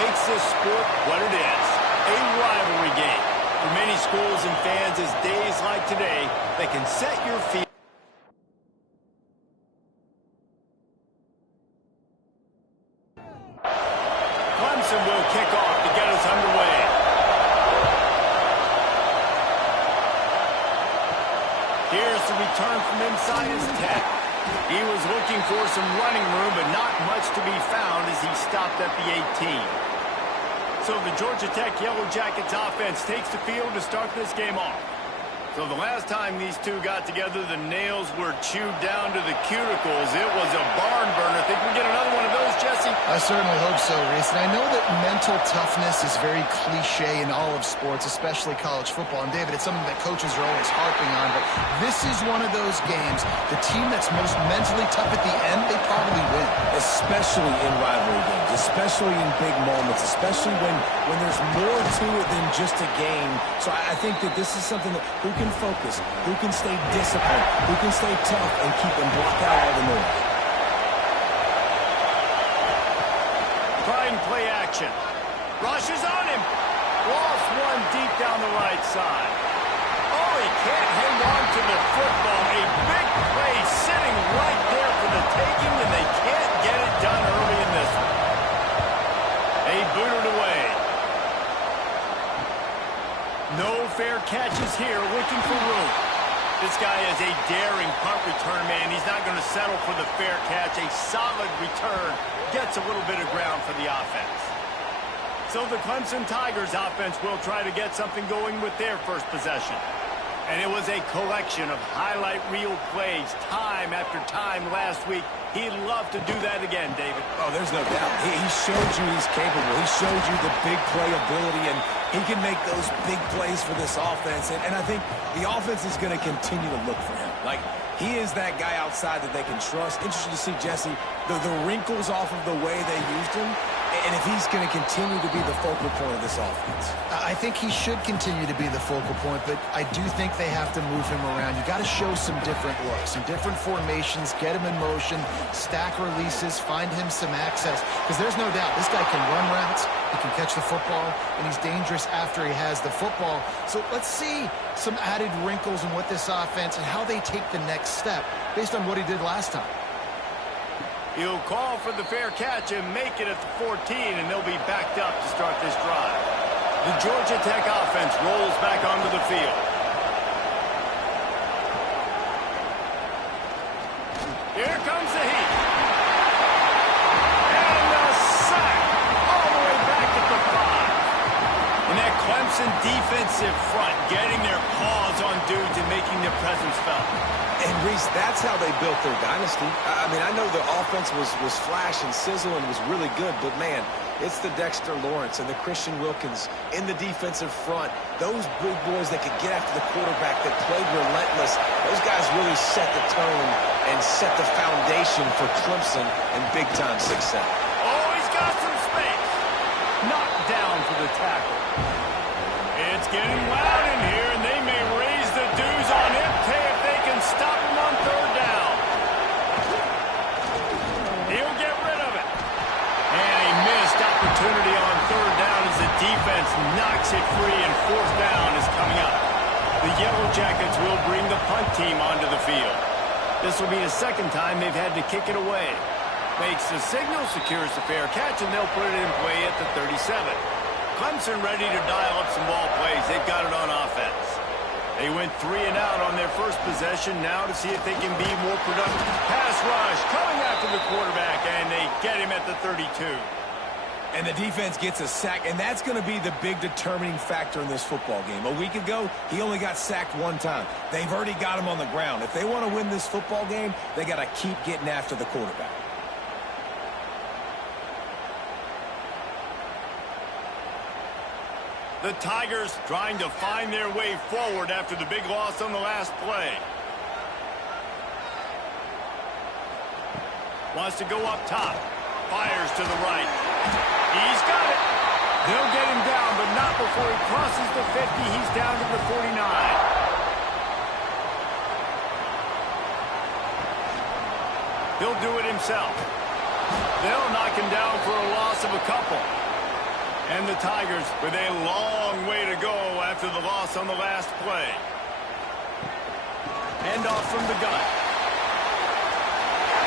makes this sport what it is, a rivalry game. For many schools and fans, it's days like today that can set your feet. Clemson will kick off to get us underway. Here's the return from inside his 10. He was looking for some running room, but not much to be found as he stopped at the 18. So the Georgia Tech Yellow Jackets offense takes the field to start this game off. So the last time these two got together, the nails were chewed down to the cuticles. It was a barn burner. Think we get another one of those, Jesse? I certainly hope so, Reese. And I know that mental toughness is very cliche in all of sports, especially college football. And, David, it's something that coaches are always harping on. But this is one of those games, the team that's most mentally tough at the end, they probably win. Especially in rivalry games, especially in big moments, especially when there's more to it than just a game. So I think that this is something that who can focus, who can stay disciplined, who can stay tough and keep them block out all the noise. Trying play action. Rushes on him. Lost one deep down the right side. Oh, he can't hang on to the football. A big play sitting right there for the taking, and they can't get it done early in this one. They boot it away. No fair catches here, looking for room. This guy is a daring punt return man. He's not going to settle for the fair catch. A solid return gets a little bit of ground for the offense. So the Clemson Tigers offense will try to get something going with their first possession. And it was a collection of highlight reel plays time after time last week. He'd love to do that again, David. Oh, there's no doubt. He showed you he's capable. He showed you the big play ability, and he can make those big plays for this offense. And I think the offense is going to continue to look for him. Like, he is that guy outside that they can trust. Interesting to see, Jesse, the wrinkles off of the way they used him, and if he's going to continue to be the focal point of this offense. I think he should continue to be the focal point, but I do think they have to move him around. You got to show some different looks, some different formations, get him in motion, stack releases, find him some access, because there's no doubt this guy can run routes, he can catch the football, and he's dangerous after he has the football. So let's see some added wrinkles in what this offense and how they take the next step based on what he did last time. He'll call for the fair catch and make it at the 14, and they'll be backed up to start this drive. The Georgia Tech offense rolls back onto the field. Here comes the heat. And a sack all the way back at the 5. And that Clemson defensive front getting their paws on dudes and making their presence felt. And, Reese, that's how they built their dynasty. I mean, I know the offense was flash and sizzle and was really good, but, man, it's the Dexter Lawrence and the Christian Wilkins in the defensive front. Those big boys that could get after the quarterback, that played relentless, those guys really set the tone and set the foundation for Clemson and big-time success. Oh, he's got some space. Knocked down for the tackle. It's getting loud in here, and they may raise the dues on Impey if they can stop him on third down. He'll get rid of it. And a missed opportunity on third down as the defense knocks it free, and fourth down is coming up. The Yellow Jackets will bring the punt team onto the field. This will be the second time they've had to kick it away. Makes the signal, secures the fair catch, and they'll put it in play at the 37. Clemson ready to dial up some ball plays. They've got it on offense. They went 3 and out on their first possession. Now to see if they can be more productive. Pass rush coming after the quarterback, and they get him at the 32. And the defense gets a sack, and that's going to be the big determining factor in this football game. A week ago, he only got sacked one time. They've already got him on the ground. If they want to win this football game, they got to keep getting after the quarterback. The Tigers trying to find their way forward after the big loss on the last play. Wants to go up top. Fires to the right. He's got it. They'll get him down, but not before he crosses the 50. He's down to the 49. He'll do it himself. They'll knock him down for a loss of a couple. And the Tigers with a long way to go after the loss on the last play. Hand off from the gun.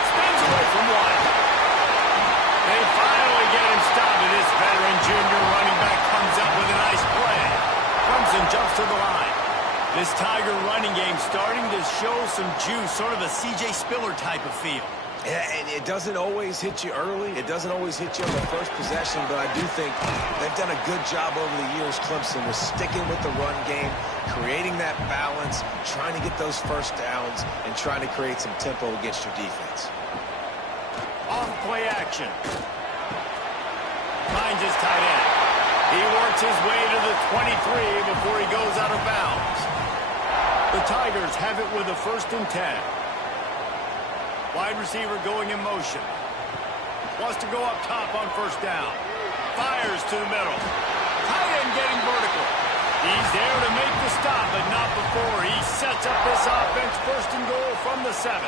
Spins away from one. They finally get him stopped, and this veteran junior running back comes up with a nice play. Clemson jumps to the line. This Tiger running game starting to show some juice, sort of a C.J. Spiller type of feel. Yeah, and it doesn't always hit you early. It doesn't always hit you on the first possession, but I do think they've done a good job over the years, Clemson, with sticking with the run game, creating that balance, trying to get those first downs, and trying to create some tempo against your defense. Off play action. Finds his tight end. He works his way to the 23 before he goes out of bounds. The Tigers have it with a 1st and 10. Wide receiver going in motion. Wants to go up top on 1st down. Fires to the middle. Tight end getting vertical. He's there to make the stop, but not before he sets up this offense 1st and goal from the 7.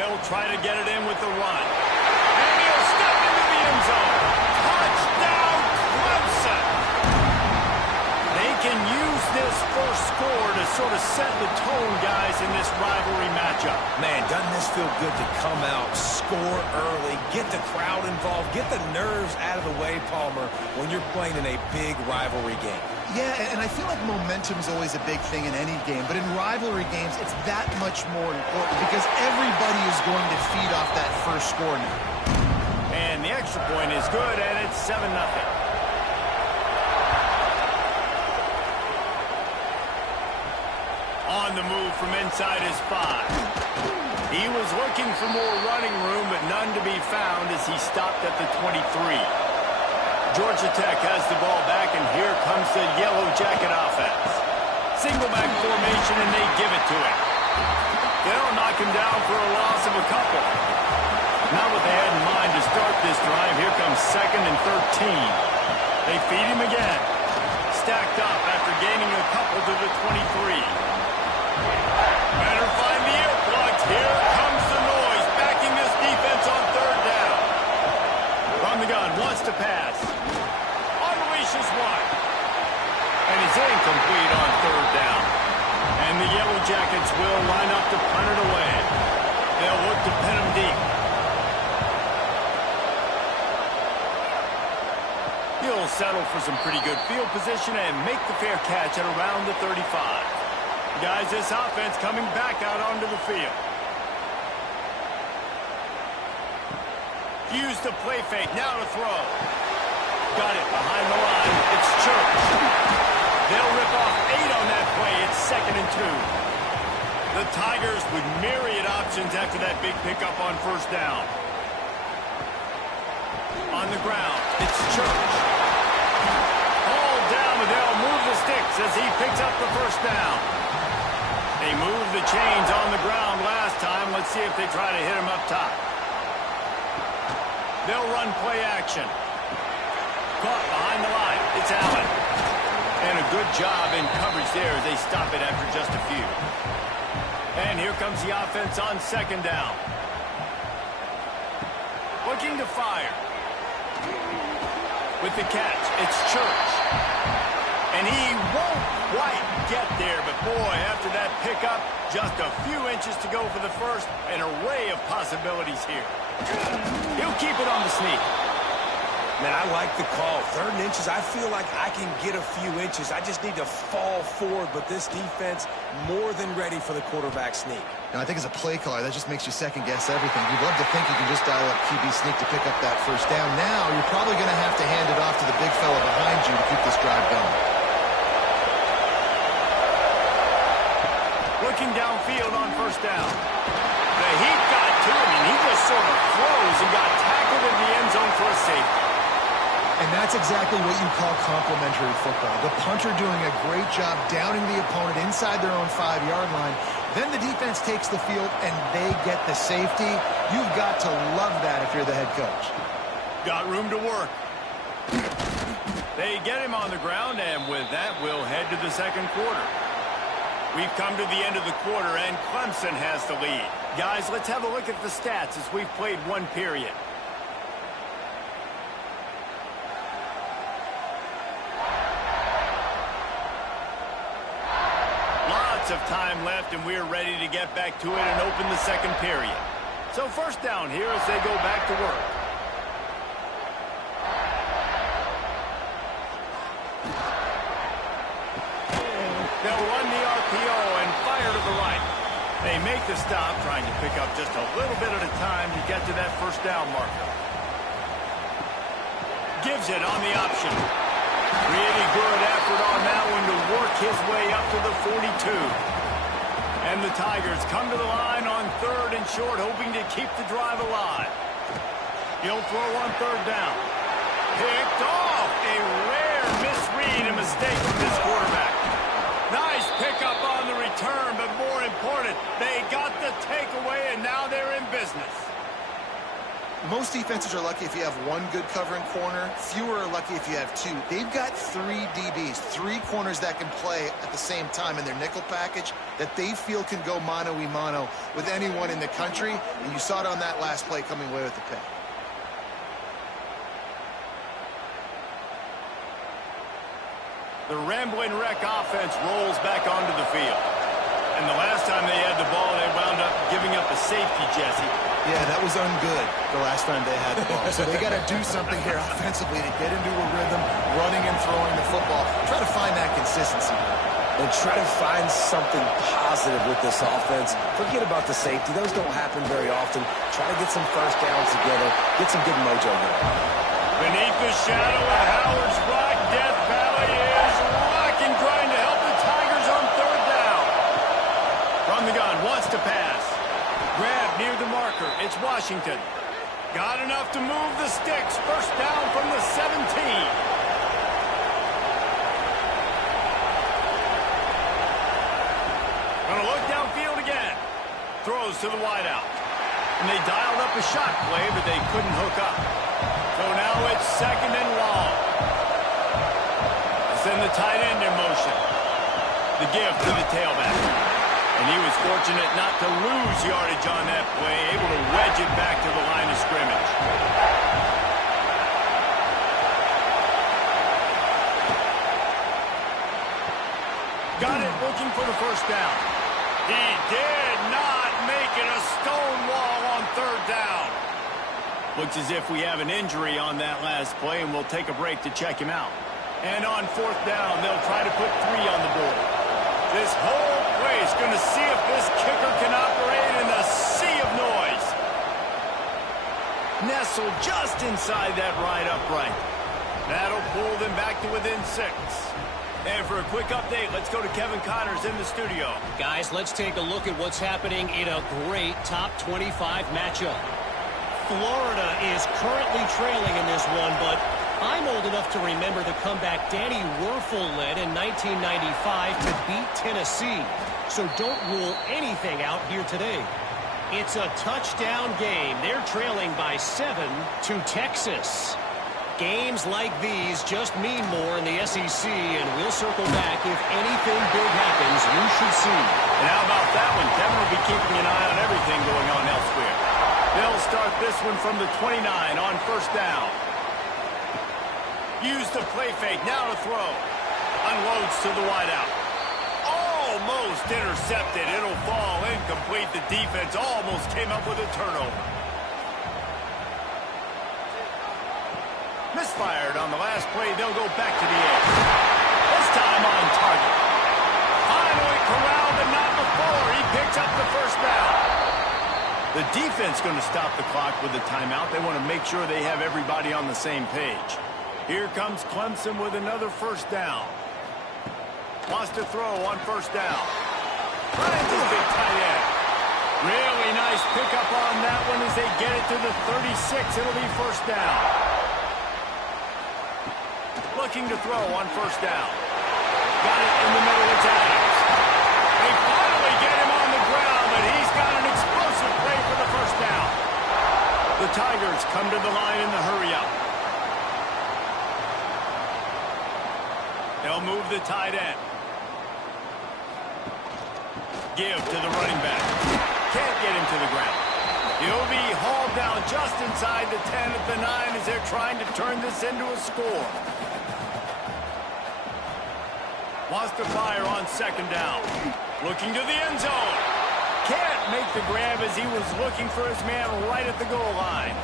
They'll try to get it in with the run. And he'll step into the end zone. Touchdown, Clemson! They can use this first score to sort of set the tone, guys, in this rivalry matchup. Man, doesn't this feel good to come out, score early, get the crowd involved, get the nerves out of the way, Palmer, when you're playing in a big rivalry game? Yeah, and I feel like momentum's always a big thing in any game, but in rivalry games, it's that much more important because everybody is going to feed off that first score now. And the extra point is good, and it's 7-0. On the move from inside his 5. He was looking for more running room, but none to be found as he stopped at the 23. Georgia Tech has the ball back, and here comes the Yellow Jacket offense. Single back formation, and they give it to him. They'll knock him down for a loss of a couple. Not what they had in mind to start this drive. Here comes 2nd and 13. They feed him again. Stacked up after gaining a couple to the 23. Better find the earplugs. Here comes the noise, backing this defense on 3rd down. From the gun, wants to pass. Unleashes one. And it's incomplete on 3rd down. And the Yellow Jackets will line up to punt it away. They'll look to pin him deep. He'll settle for some pretty good field position and make the fair catch at around the 35. Guys, this offense coming back out onto the field. Use the play fake, now to throw. Got it behind the line. It's Church. They'll rip off 8 on that play. It's 2nd and 2. The Tigers with myriad options after that big pickup on 1st down. On the ground, it's Church. All down, but they'll move the sticks as he picks up the 1st down. They moved the chains on the ground last time. Let's see if they try to hit him up top. They'll run play action. Caught behind the line. It's Allen. And a good job in coverage there as they stop it after just a few. And here comes the offense on 2nd down. Looking to fire. With the catch, it's Church. And he won't quite get there, but boy, after that pickup, just a few inches to go for the first. An array of possibilities here. He'll keep it on the sneak. Man, I like the call. 3rd and inches, I feel like I can get a few inches. I just need to fall forward, but this defense more than ready for the quarterback sneak. Now, I think as a play caller, that just makes you second-guess everything. You'd love to think you can just dial up QB sneak to pick up that 1st down. Now, you're probably going to have to hand it off to the big fella behind you to keep this drive going. Looking downfield on 1st down. The heat got to him, and he just sort of froze and got tackled in the end zone for a safety. And that's exactly what you call complementary football. The punter doing a great job downing the opponent inside their own 5-yard line. Then the defense takes the field, and they get the safety. You've got to love that if you're the head coach. Got room to work. They get him on the ground, and with that, we'll head to the 2nd quarter. We've come to the end of the quarter, and Clemson has the lead. Guys, let's have a look at the stats as we've played 1 period. minutes of time left, and we're ready to get back to it and open the second period. So first down here as they go back to work. They'll run the RPO and fire to the right. They make the stop, trying to pick up just a little bit at a time to get to that first down marker. Gives it on the option. Really good effort on that one to work his way up to the 42. And the Tigers come to the line on third and short, hoping to keep the drive alive. He'll throw on third down. Picked off. A rare misread and mistake from this quarterback. Nice pickup on the return, but more important, they got the takeaway, and now they're in business. Most defenses are lucky if you have one good covering corner. Fewer are lucky if you have two. They've got three DBs, three corners that can play at the same time in their nickel package that they feel can go mano-a-mano with anyone in the country. And you saw it on that last play coming away with the pick. The Rambling Wreck offense rolls back onto the field. And the last time they had the ball, they wound up giving up a safety, Jesse. Yeah, that was ungood the last time they had the ball. So they got to do something here offensively to get into a rhythm, running and throwing the football. Try to find that consistency. And try to find something positive with this offense. Forget about the safety. Those don't happen very often. Try to get some first downs together. Get some good mojo there. Beneath the shadow of Howard's Rock, Death Valley is rocking, trying to help the Tigers on third down. From the gun, wants to pass. Grab near the marker. It's Washington. Got enough to move the sticks. First down from the 17. Gonna look downfield again. Throws to the wideout. And they dialed up a shot play, but they couldn't hook up. So now it's second and long. Send the tight end in motion. The give to the tailback. And he was fortunate not to lose yardage on that play, able to wedge it back to the line of scrimmage. Got it, looking for the first down. He did not make it a stone wall on third down. Looks as if we have an injury on that last play, and we'll take a break to check him out. And on fourth down, they'll try to put 3 on the board. This whole play is going to see if this kicker can operate in the sea of noise. Nestled just inside that right upright. That'll pull them back to within 6. And for a quick update, let's go to Kevin Connors in the studio. Guys, let's take a look at what's happening in a great top 25 matchup. Florida is currently trailing in this one, but I'm old enough to remember the comeback Danny Wuerffel led in 1995 to beat Tennessee. So don't rule anything out here today. It's a touchdown game. They're trailing by 7 to Texas. Games like these just mean more in the SEC, and we'll circle back if anything big happens. You should see. And how about that one? Kevin will be keeping an eye on everything going on elsewhere. They'll start this one from the 29 on first down. Use the play fake, now to throw. Unloads to the wideout. Almost intercepted. It'll fall incomplete. The defense almost came up with a turnover. Misfired on the last play. They'll go back to the edge. This time on target. Finally corralled, but not before. He picks up the first down. The defense going to stop the clock with a timeout. They want to make sure they have everybody on the same page. Here comes Clemson with another first down. Wants to throw on first down. Finds his big tight end. Really nice pickup on that one as they get it to the 36. It'll be first down. Looking to throw on first down. Got it in the middle. It's Adams. They finally get him on the ground, but he's got an explosive play for the first down. The Tigers come to the line in the hurry-up. They'll move the tight end. Give to the running back. Can't get him to the ground. He'll be hauled down just inside the 10 at the 9 as they're trying to turn this into a score. Wants to fire on second down. Looking to the end zone. Can't make the grab as he was looking for his man right at the goal line.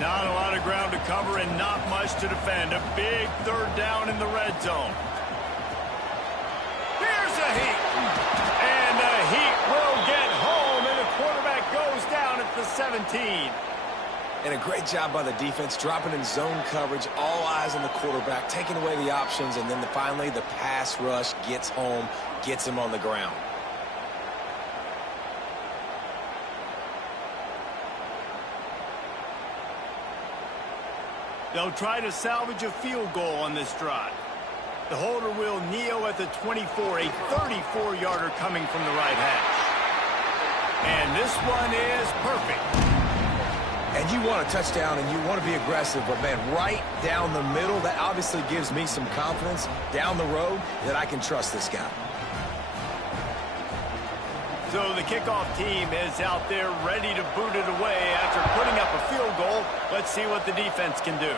Not a lot of ground to cover and not much to defend. A big third down in the red zone. Here's a heat. And the Heat will get home, and the quarterback goes down at the 17. And a great job by the defense, dropping in zone coverage, all eyes on the quarterback, taking away the options, and then finally the pass rush gets home, gets him on the ground. They'll try to salvage a field goal on this drive. The holder will kneel at the 24, a 34-yarder coming from the right hash. And this one is perfect. And you want a touchdown and you want to be aggressive, but, man, right down the middle, that obviously gives me some confidence down the road that I can trust this guy. So the kickoff team is out there ready to boot it away after putting up a field goal. Let's see what the defense can do.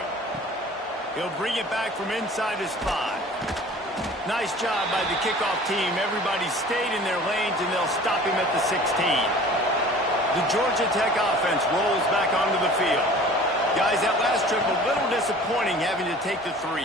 He'll bring it back from inside his 5. Nice job by the kickoff team. Everybody stayed in their lanes, and they'll stop him at the 16. The Georgia Tech offense rolls back onto the field. Guys, that last trip a little disappointing having to take the 3.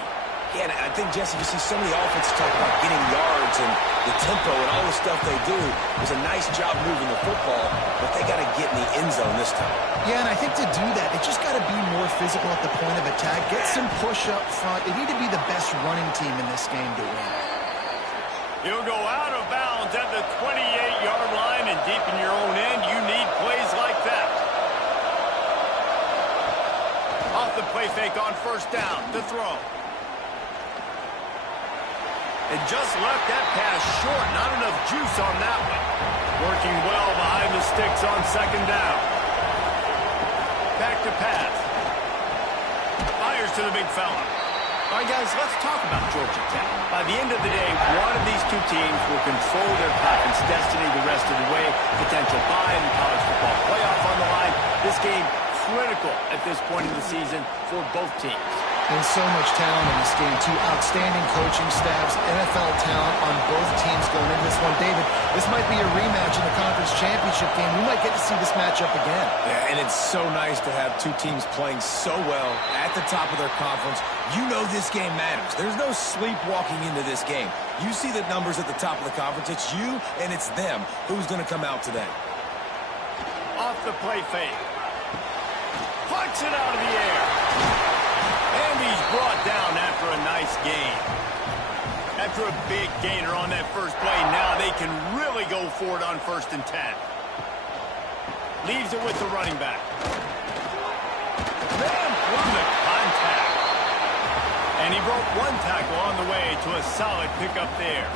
Yeah, and I think, Jesse, you see so many offenses talk about getting yards and the tempo and all the stuff they do. It was a nice job moving the football, but they got to get in the end zone this time. Yeah, and I think to do that, it just got to be more physical at the point of attack. Get some push up front. They need to be the best running team in this game to win. He'll go out of bounds at the 28-yard line, and deep in your own end, you need plays like that. Off the play fake on first down, the throw. And just left that pass short. Not enough juice on that one. Working well behind the sticks on second down. Back to pass. Fires to the big fella. All right, guys, let's talk about Georgia Tech. By the end of the day, one of these two teams will control their conference destiny the rest of the way. Potential bye in the college football playoff on the line. This game critical at this point in the season for both teams. There's so much talent in this game, too. Outstanding coaching staffs, NFL talent on both teams going into this one. David, this might be a rematch in the conference championship game. We might get to see this matchup again. Yeah, and it's so nice to have two teams playing so well at the top of their conference. You know this game matters. There's no sleepwalking into this game. You see the numbers at the top of the conference. It's you and it's them. Who's going to come out today? Off the play fake. Puts it out of the air. And he's brought down after a nice gain. After a big gainer on that first play, now they can really go for it on 1st and 10. Leaves it with the running back. Man through the contact. And he broke one tackle on the way to a solid pickup there.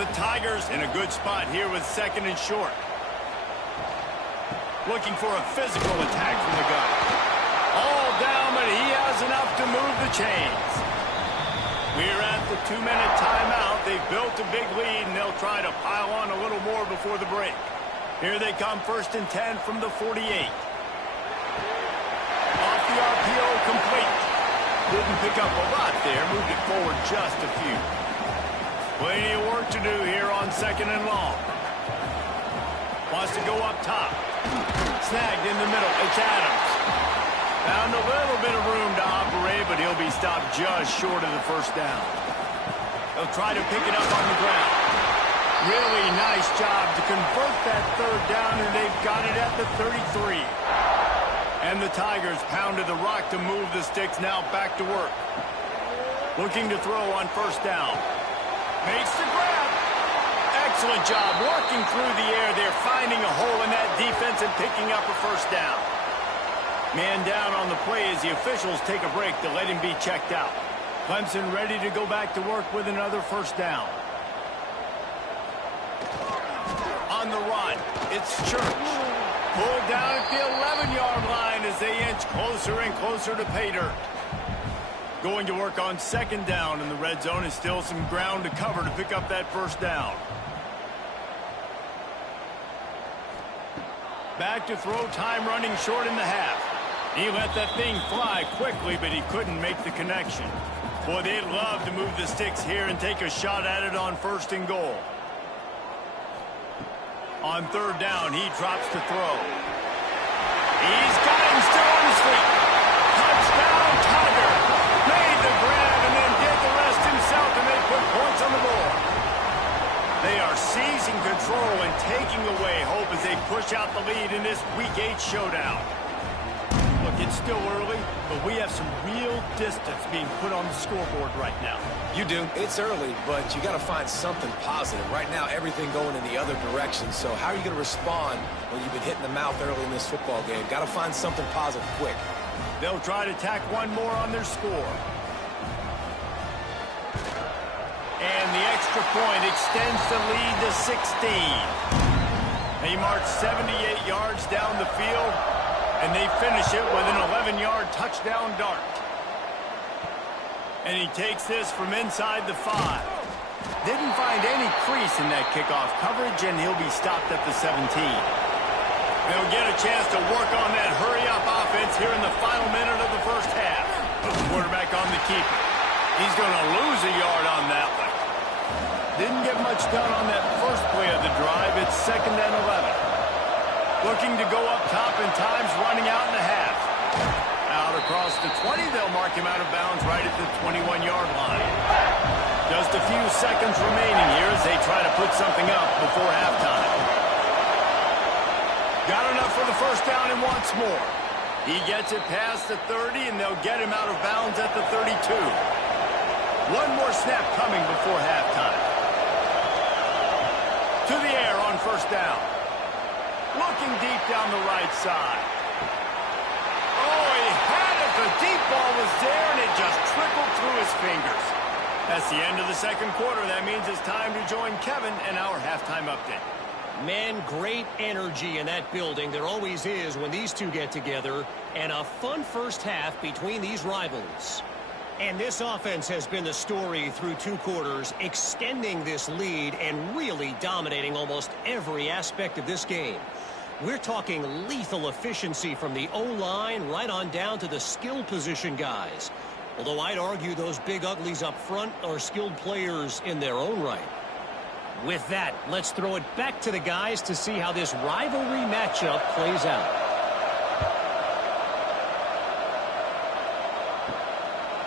The Tigers in a good spot here with 2nd and short. Looking for a physical attack from the gun. All down, but he has enough to move the chains. We're at the 2-minute timeout. They've built a big lead, and they'll try to pile on a little more before the break. Here they come, 1st and 10 from the 48. Off the RPO, complete. Didn't pick up a lot there, moved it forward just a few. Plenty of work to do here on 2nd and long. Wants to go up top. Snagged in the middle. It's Adams. Found a little bit of room to operate, but he'll be stopped just short of the 1st down. They'll try to pick it up on the ground. Really nice job to convert that 3rd down, and they've got it at the 33. And the Tigers pounded the rock to move the sticks, now back to work. Looking to throw on 1st down. Makes the grab. Excellent job working through the air there, finding a hole in that defense and picking up a 1st down. Man down on the play as the officials take a break to let him be checked out. Clemson ready to go back to work with another 1st down. On the run, it's Church. Pulled down at the 11-yard line as they inch closer and closer to pay dirt. Going to work on 2nd down in the red zone, and still some ground to cover to pick up that 1st down. Back to throw, time running short in the half. He let that thing fly quickly, but he couldn't make the connection. Boy, they'd love to move the sticks here and take a shot at it on 1st and goal. On third down, he drops to throw. He's got him still on his feet. Touchdown, Tiger. Made the grab and then did the rest himself, and they put points on the board. They are seizing control and taking away hope as they push out the lead in this Week 8 showdown. Look, it's still early, but we have some real distance being put on the scoreboard right now. You do. It's early, but you got to find something positive. Right now, everything going in the other direction. So how are you going to respond when you've been hit in the mouth early in this football game? Got to find something positive quick. They'll try to tack one more on their score. And the extra point extends the lead to 16. They march 78 yards down the field, and they finish it with an 11-yard touchdown dart. And he takes this from inside the 5. Didn't find any crease in that kickoff coverage, and he'll be stopped at the 17. They'll get a chance to work on that hurry-up offense here in the final minute of the first half. The quarterback on the keeper. He's going to lose a yard on that one. Didn't get much done on that first play of the drive. It's 2nd and 11. Looking to go up top in times, running out in the half. Out across the 20, they'll mark him out of bounds right at the 21-yard line. Just a few seconds remaining here as they try to put something up before halftime. Got enough for the first down and wants more. He gets it past the 30, and they'll get him out of bounds at the 32. One more snap coming before halftime. To the air on first down. Looking deep down the right side. Oh, he had it. The deep ball was there, and it just trickled through his fingers. That's the end of the second quarter. That means it's time to join Kevin and our halftime update. Man, great energy in that building. There always is when these two get together. And a fun first half between these rivals. And this offense has been the story through 2 quarters, extending this lead and really dominating almost every aspect of this game. We're talking lethal efficiency from the O-line right on down to the skill position guys. Although I'd argue those big uglies up front are skilled players in their own right. With that, let's throw it back to the guys to see how this rivalry matchup plays out.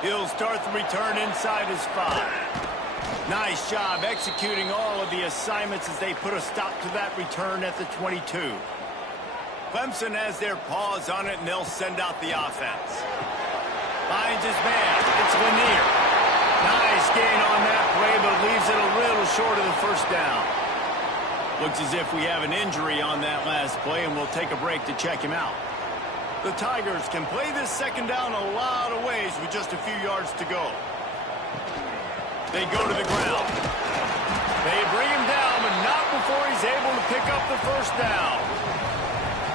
He'll start the return inside his 5. Nice job executing all of the assignments as they put a stop to that return at the 22. Clemson has their paws on it, and they'll send out the offense. Finds his man. It's Lanier. Nice gain on that play, but leaves it a little short of the first down. Looks as if we have an injury on that last play, and we'll take a break to check him out. The Tigers can play this second down a lot of ways with just a few yards to go. They go to the ground. They bring him down, but not before he's able to pick up the first down.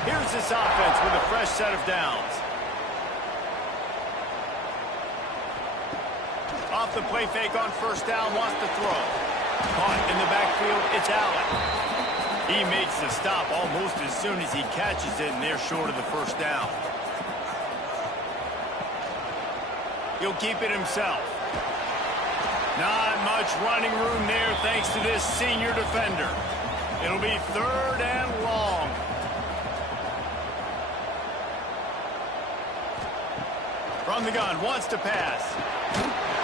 Here's this offense with a fresh set of downs. Off the play fake on first down, wants to throw. Caught in the backfield, it's Allen. He makes the stop almost as soon as he catches it, and they're short of the first down. He'll keep it himself. Not much running room there thanks to this senior defender. It'll be 3rd and long. From the gun, wants to pass.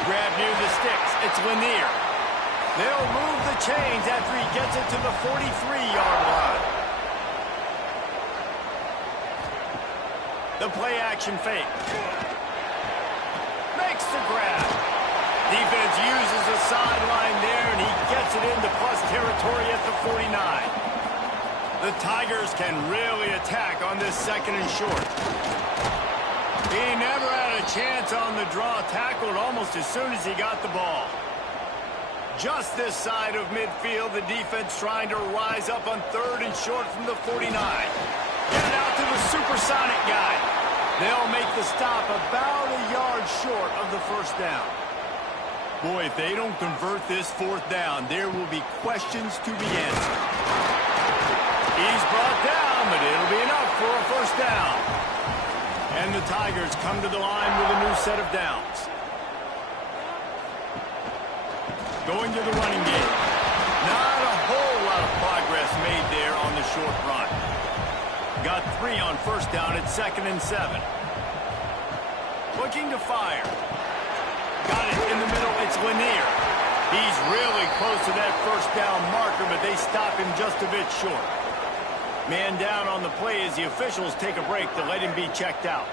Grab near the sticks. It's Lanier. They'll move the chains after he gets it to the 43-yard line. The play-action fake. Makes the grab. Defense uses the sideline there, and he gets it into plus territory at the 49. The Tigers can really attack on this 2nd and short. He never had a chance on the draw, tackled almost as soon as he got the ball. Just this side of midfield, the defense trying to rise up on 3rd and short from the 49. Get it out to the supersonic guy. They'll make the stop about a yard short of the first down. Boy, if they don't convert this 4th down, there will be questions to be answered. He's brought down, but it'll be enough for a first down. And the Tigers come to the line with a new set of downs. Going to the running game. Not a whole lot of progress made there on the short run. Got 3 on first down at 2nd and 7. Looking to fire. Got it in the middle. It's Lanier. He's really close to that first down marker, but they stop him just a bit short. Man down on the play as the officials take a break to let him be checked out.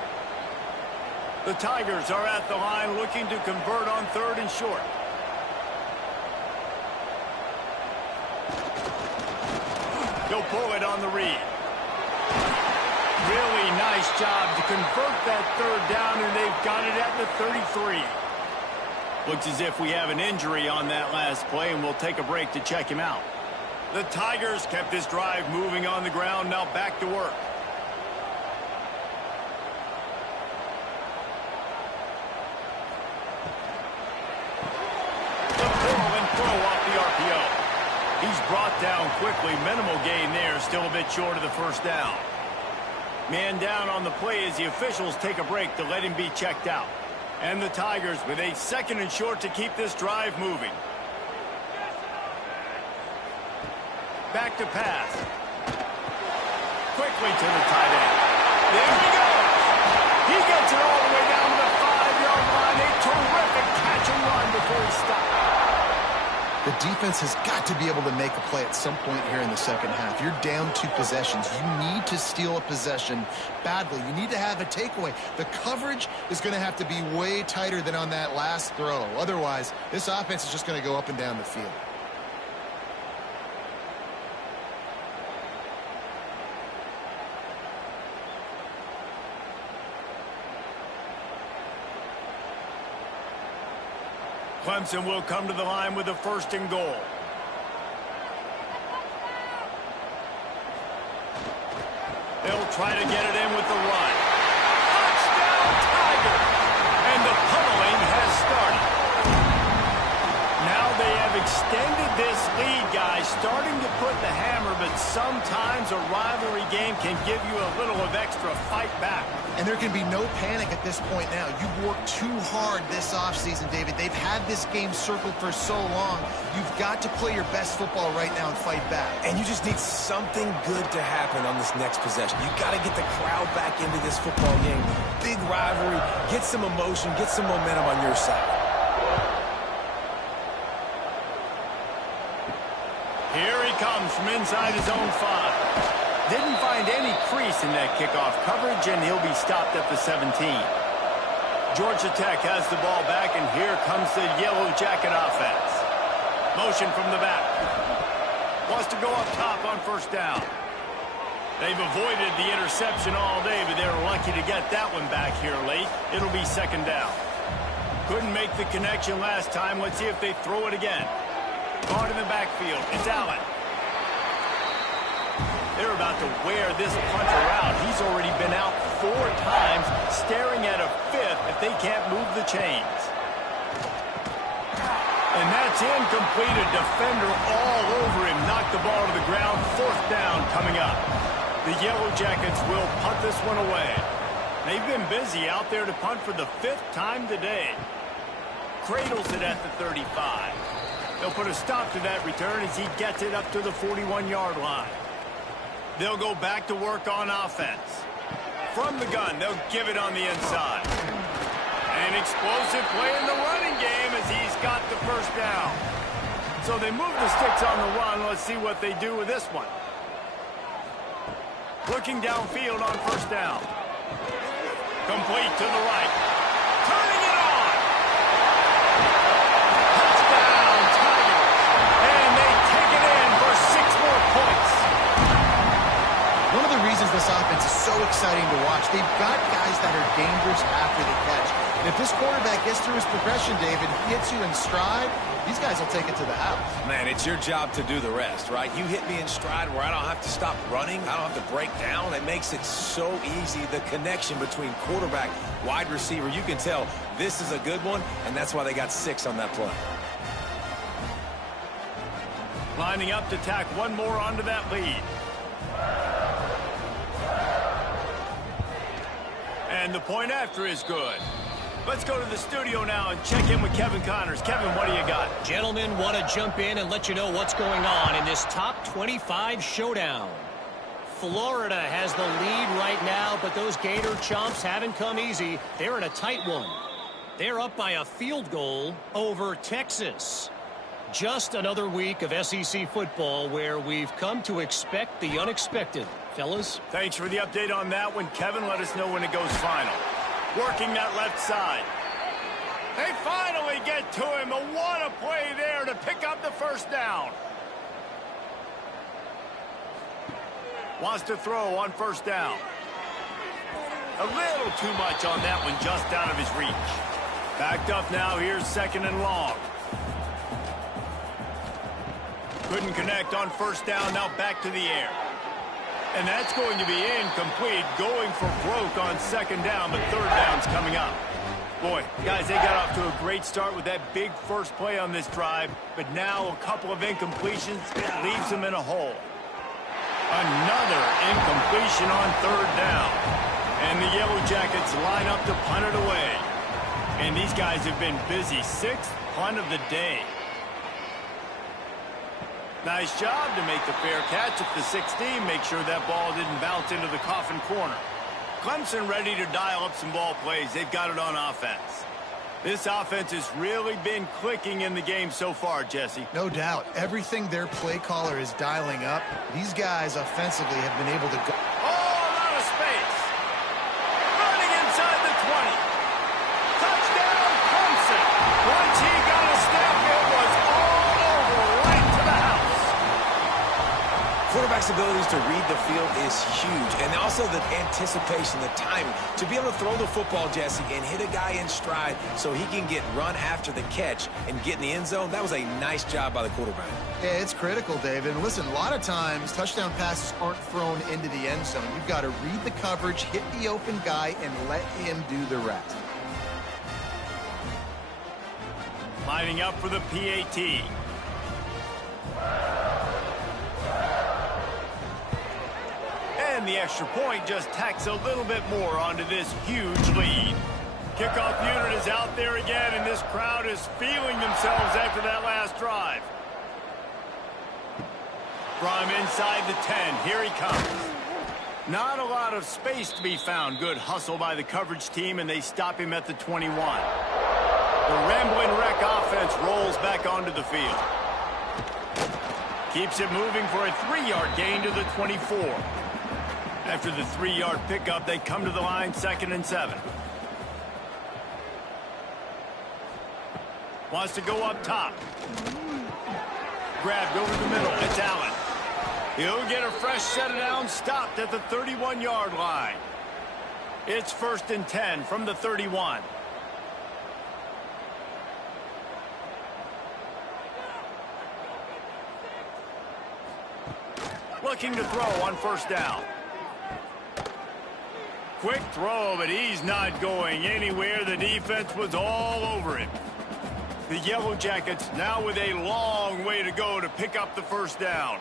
The Tigers are at the line looking to convert on 3rd and short. They'll pull it on the read. Really nice job to convert that 3rd down, and they've got it at the 33. Looks as if we have an injury on that last play, and we'll take a break to check him out. The Tigers kept this drive moving on the ground. Now back to work. The pull and throw off the RPO. He's brought down quickly. Minimal gain there. Still a bit short of the first down. Man down on the play as the officials take a break to let him be checked out. And the Tigers with a 2nd and short to keep this drive moving. Back to pass. Quickly to the tight end. There he goes. He gets it all the way down to the 5-yard line. A terrific catch and run before he stopped. The defense has got to be able to make a play at some point here in the second half. You're down 2 possessions. You need to steal a possession badly. You need to have a takeaway. The coverage is going to have to be way tighter than on that last throw. Otherwise, this offense is just going to go up and down the field. Clemson will come to the line with a 1st and goal. They'll try to get it in with the run. Touchdown, Tigers! And the pummeling has started. Now they have extended this lead, guys, starting to put the hammer, but sometimes a rivalry game can give you a little of extra fight back. And there can be no panic at this point now. You've worked too hard this offseason, David. They've had this game circled for so long. You've got to play your best football right now and fight back. And you just need something good to happen on this next possession. You got to get the crowd back into this football game. Big rivalry. Get some emotion. Get some momentum on your side. Here he comes from inside his own 5. Didn't find any crease in that kickoff coverage, and he'll be stopped at the 17. Georgia Tech has the ball back, and here comes the Yellow Jacket offense. Motion from the back. Wants to go up top on first down. They've avoided the interception all day, but they were lucky to get that one back here late. It'll be 2nd down. Couldn't make the connection last time. Let's see if they throw it again. Guard in the backfield. It's Allen. They're about to wear this punter out. He's already been out 4 times, staring at a 5th if they can't move the chains. And that's incomplete. A defender all over him. Knocked the ball to the ground. 4th down coming up. The Yellow Jackets will punt this one away. They've been busy out there to punt for the 5th time today. Cradles it at the 35. They'll put a stop to that return as he gets it up to the 41-yard line. They'll go back to work on offense. From the gun, they'll give it on the inside. An explosive play in the running game as he's got the first down. So they move the sticks on the run. Let's see what they do with this one. Looking downfield on first down. Complete to the right. Turning it on. Touchdown, Tigers. And they take it in for 6 more points. One of the reasons this offense is so exciting to watch, they've got guys that are dangerous after the catch. And if this quarterback gets through his progression, David, he hits you in stride, these guys will take it to the house. Man, it's your job to do the rest, right? You hit me in stride where I don't have to stop running. I don't have to break down. It makes it so easy. The connection between quarterback, wide receiver, you can tell this is a good one, and that's why they got 6 on that play. Lining up to tack one more onto that lead. And the point after is good. Let's go to the studio now and check in with Kevin Connors. Kevin, what do you got? Gentlemen, want to jump in and let you know what's going on in this top 25 showdown. Florida has the lead right now, but those Gator Chomps haven't come easy. They're in a tight one. They're up by a field goal over Texas. Just another week of SEC football where we've come to expect the unexpected. Fellas? Thanks for the update on that one, Kevin. Let us know when it goes final. Working that left side. They finally get to him. What a play there to pick up the first down. Wants to throw on first down. A little too much on that one, just out of his reach. Backed up now. Here's second and long. Couldn't connect on first down. Now back to the air. And that's going to be incomplete. Going for broke on second down, but third down's coming up. Boy, guys, they got off to a great start with that big first play on this drive, but now a couple of incompletions leaves them in a hole. Another incompletion on third down. And the Yellow Jackets line up to punt it away. And these guys have been busy. Sixth punt of the day. Nice job to make the fair catch at the 16. Make sure that ball didn't bounce into the coffin corner. Clemson ready to dial up some ball plays. They've got it on offense. This offense has really been clicking in the game so far, Jesse. No doubt. Everything their play caller is dialing up, these guys offensively have been able to go. Oh, a lot of space. Running inside the 20. Touchdown, Clemson. Once he got a step, it was all over right to the house. Quarterback's abilities to read the field is huge, and also the anticipation, the timing. To be able to throw the football, Jesse, and hit a guy in stride so he can get run after the catch and get in the end zone, that was a nice job by the quarterback. Yeah, it's critical, David. And listen, a lot of times touchdown passes aren't thrown into the end zone. You've got to read the coverage, hit the open guy, and let him do the rest. Lining up for the PAT. And the extra point just tacks a little bit more onto this huge lead. Kickoff unit is out there again, and this crowd is feeling themselves after that last drive. From inside the 10, here he comes. Not a lot of space to be found. Good hustle by the coverage team, and they stop him at the 21. The Rambling Wreck offense rolls back onto the field. Keeps it moving for a 3-yard gain to the 24. After the 3-yard pickup, they come to the line, 2nd and 7. Wants to go up top. Grabbed over the middle. It's Allen. He'll get a fresh set of downs, stopped at the 31-yard line. It's 1st and 10 from the 31. Looking to throw on first down. Quick throw, but he's not going anywhere. The defense was all over him. The Yellow Jackets now with a long way to go to pick up the first down.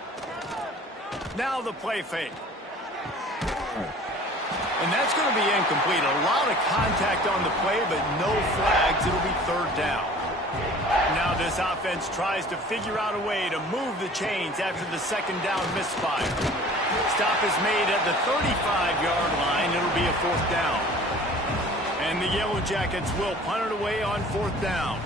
Now the play fake. And that's going to be incomplete. A lot of contact on the play, but no flags. It'll be third down. Now this offense tries to figure out a way to move the chains after the second down misfire. Stop is made at the 35-yard line. It'll be a 4th down. And the Yellow Jackets will punt it away on 4th down.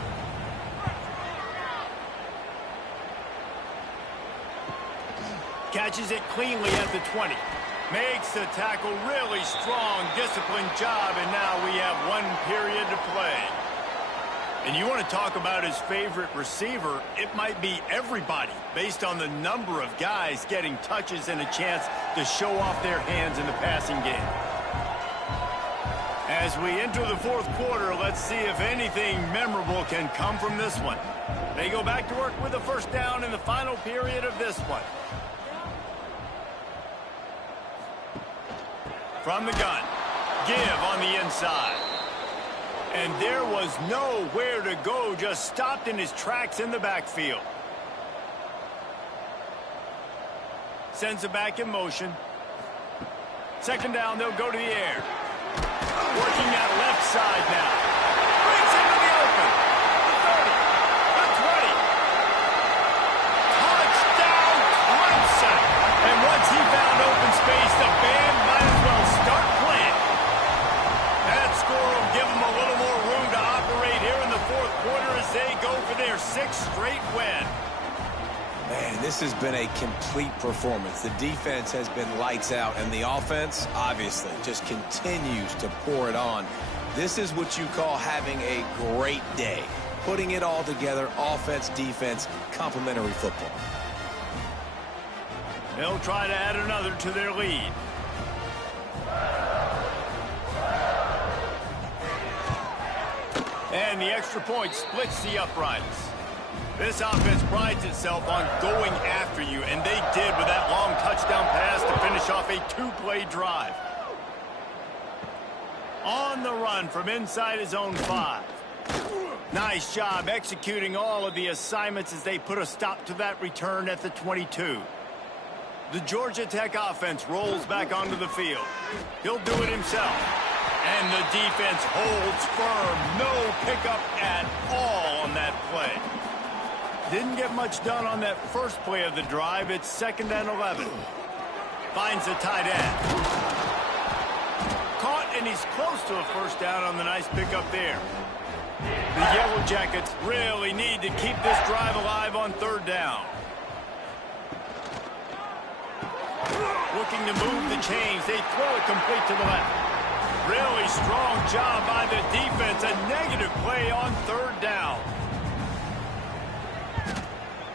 Catches it cleanly at the 20. Makes the tackle, really strong, disciplined job, and now we have 1 period to play. And you want to talk about his favorite receiver, it might be everybody, based on the number of guys getting touches and a chance to show off their hands in the passing game. As we enter the 4th quarter, let's see if anything memorable can come from this one. They go back to work with a first down in the final period of this one. From the gun, give on the inside. And there was nowhere to go, just stopped in his tracks in the backfield. Sends it back in motion. 2nd down, they'll go to the air. Working that left side now. Brings into the open. The 30, the 20. Touchdown, Clemson. And once he found open space, for their 6th straight win. Man, this has been a complete performance. The defense has been lights out, and the offense, obviously, just continues to pour it on. This is what you call having a great day. Putting it all together, offense, defense, complementary football. They'll try to add another to their lead. And the extra point splits the uprights. This offense prides itself on going after you, and they did with that long touchdown pass to finish off a 2-play drive. On the run from inside his own 5. Nice job executing all of the assignments as they put a stop to that return at the 22. The Georgia Tech offense rolls back onto the field. He'll do it himself. And the defense holds firm. No pickup at all on that play. Didn't get much done on that first play of the drive. It's 2nd and 11. Finds the tight end. Caught, and he's close to a first down on the nice pickup there. The Yellow Jackets really need to keep this drive alive on 3rd down. Looking to move the chains. They throw it complete to the left. Really strong job by the defense. A negative play on 3rd down.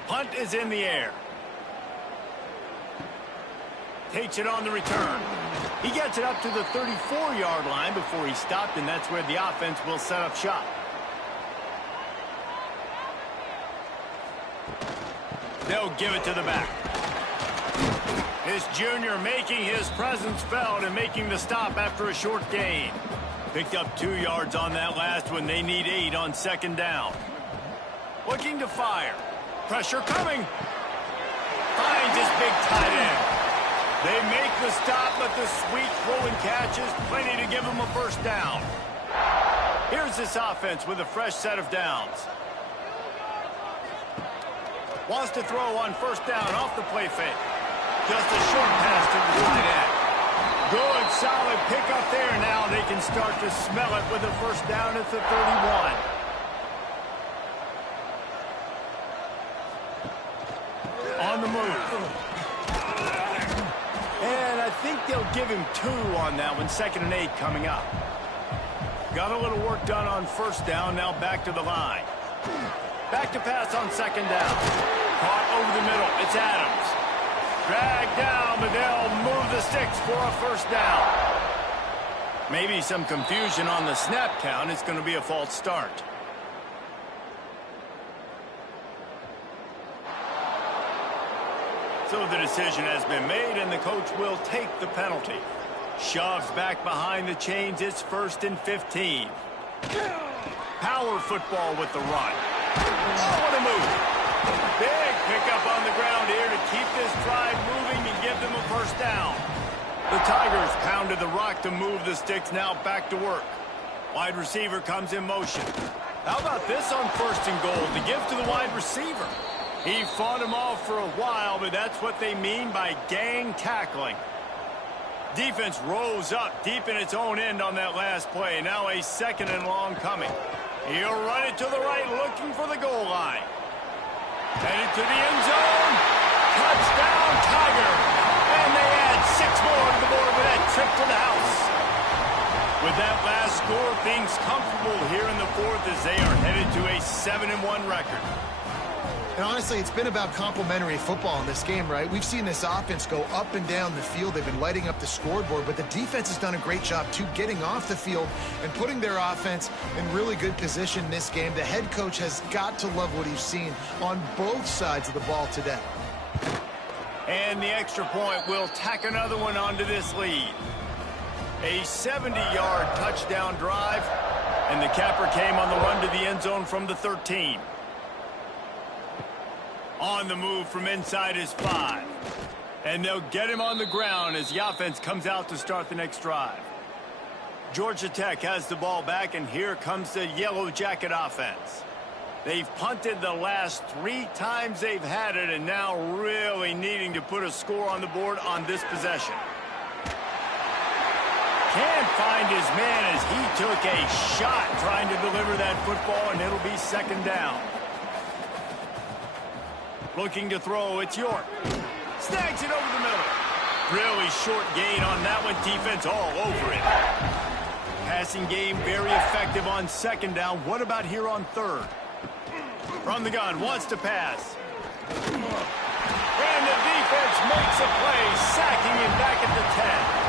Punt is in the air. Takes it on the return. He gets it up to the 34-yard line before he stopped, and that's where the offense will set up shop. They'll give it to the back. This junior making his presence felt and making the stop after a short gain. Picked up 2 yards on that last one. They need 8 on 2nd down. Looking to fire. Pressure coming. Finds his big tight end. They make the stop, but the sweet throw and catch is plenty to give them a first down. Here's this offense with a fresh set of downs. Wants to throw on 1st down off the play fake. Just a short pass to the tight end. Good, solid pickup there. Now they can start to smell it with a first down at the 31. On the move. And I think they'll give him 2 on that one. 2nd and 8 coming up. Got a little work done on 1st down. Now back to the line. Back to pass on 2nd down. Caught over the middle. It's Adams. Dragged down, but they'll move the sticks for a first down. Maybe some confusion on the snap count. It's going to be a false start. So the decision has been made, and the coach will take the penalty. Shoves back behind the chains. It's 1st and 15. Power football with the run. Oh, what a move. Big pickup on the ground here to keep this drive moving and give them a first down. The Tigers pounded the rock to move the sticks. Now back to work. Wide receiver comes in motion. How about this on 1st and goal to give to the wide receiver? He fought him off for a while, but that's what they mean by gang tackling. Defense rose up deep in its own end on that last play. Now a 2nd and long coming. He'll run it to the right, looking for the goal line. Headed to the end zone. Touchdown, Tiger. And they add 6 more to the board with that trip to the house. With that last score, things comfortable here in the 4th as they are headed to a 7-1 record. And honestly, it's been about complementary football in this game, right? We've seen this offense go up and down the field. They've been lighting up the scoreboard, but the defense has done a great job, too, getting off the field and putting their offense in really good position in this game. The head coach has got to love what he's seen on both sides of the ball today. And the extra point will tack another one onto this lead. A 70-yard touchdown drive, and the capper came on the run to the end zone from the 13. On the move from inside his 5. And they'll get him on the ground as the offense comes out to start the next drive. Georgia Tech has the ball back, and here comes the Yellow Jacket offense. They've punted the last 3 times they've had it, and now really needing to put a score on the board on this possession. Can't find his man as he took a shot trying to deliver that football, and it'll be 2nd down. Looking to throw, it's York. Snags it over the middle. Really short gain on that one. Defense all over it. Passing game very effective on second down. What about here on third? From the gun, wants to pass. And the defense makes a play, sacking him back at the 10.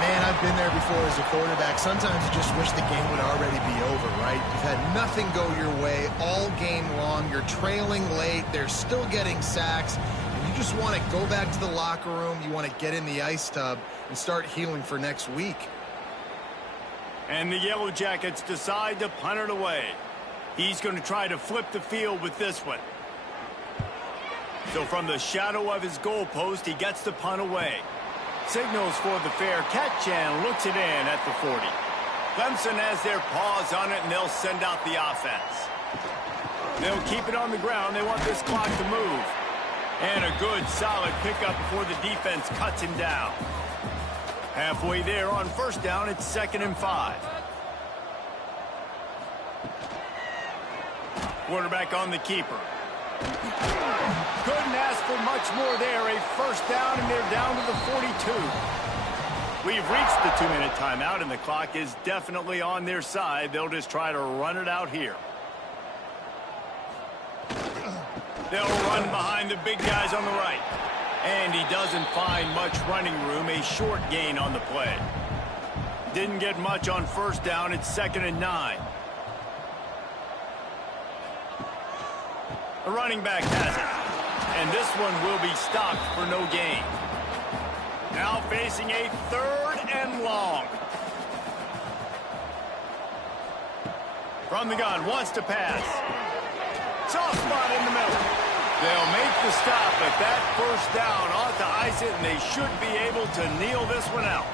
Man, I've been there before as a quarterback. Sometimes you just wish the game would already be over, right? You've had nothing go your way all game long. You're trailing late. They're still getting sacks. And you just want to go back to the locker room. You want to get in the ice tub and start healing for next week. And the Yellow Jackets decide to punt it away. He's going to try to flip the field with this one. So from the shadow of his goalpost, he gets the punt away. Signals for the fair catch and looks it in at the 40. Clemson has their paws on it, and they'll send out the offense. They'll keep it on the ground. They want this clock to move. And a good, solid pickup before the defense cuts him down. Halfway there on first down, it's 2nd and 5. Quarterback on the keeper. Couldn't ask for much more there. A first down, and they're down to the 42. We've reached the 2-minute timeout, and the clock is definitely on their side. They'll just try to run it out here. They'll run behind the big guys on the right. And he doesn't find much running room. A short gain on the play. Didn't get much on first down. It's 2nd and 9. The running back has it. And this one will be stopped for no gain. Now facing a 3rd and long. From the gun, wants to pass. Soft spot in the middle. They'll make the stop, but that first down ought to ice it, and they should be able to kneel this one out.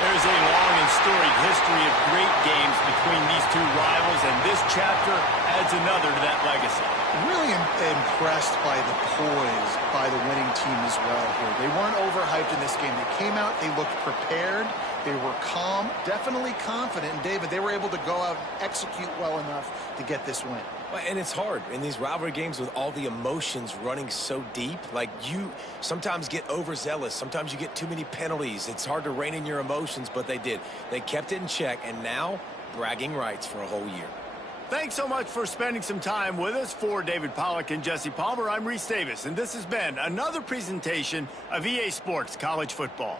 There's a long and storied history of great games between these two rivals, and this chapter adds another to that legacy. Really impressed by the poise by the winning team as well here. They weren't overhyped in this game. They came out, they looked prepared, they were calm, definitely confident. And David, they were able to go out and execute well enough to get this win. Well, and it's hard in these rivalry games with all the emotions running so deep. Like, you sometimes get overzealous. Sometimes you get too many penalties. It's hard to rein in your emotions, but they did. They kept it in check, and now bragging rights for a whole year. Thanks so much for spending some time with us. For David Pollack and Jesse Palmer, I'm Reese Davis, and this has been another presentation of EA Sports College Football.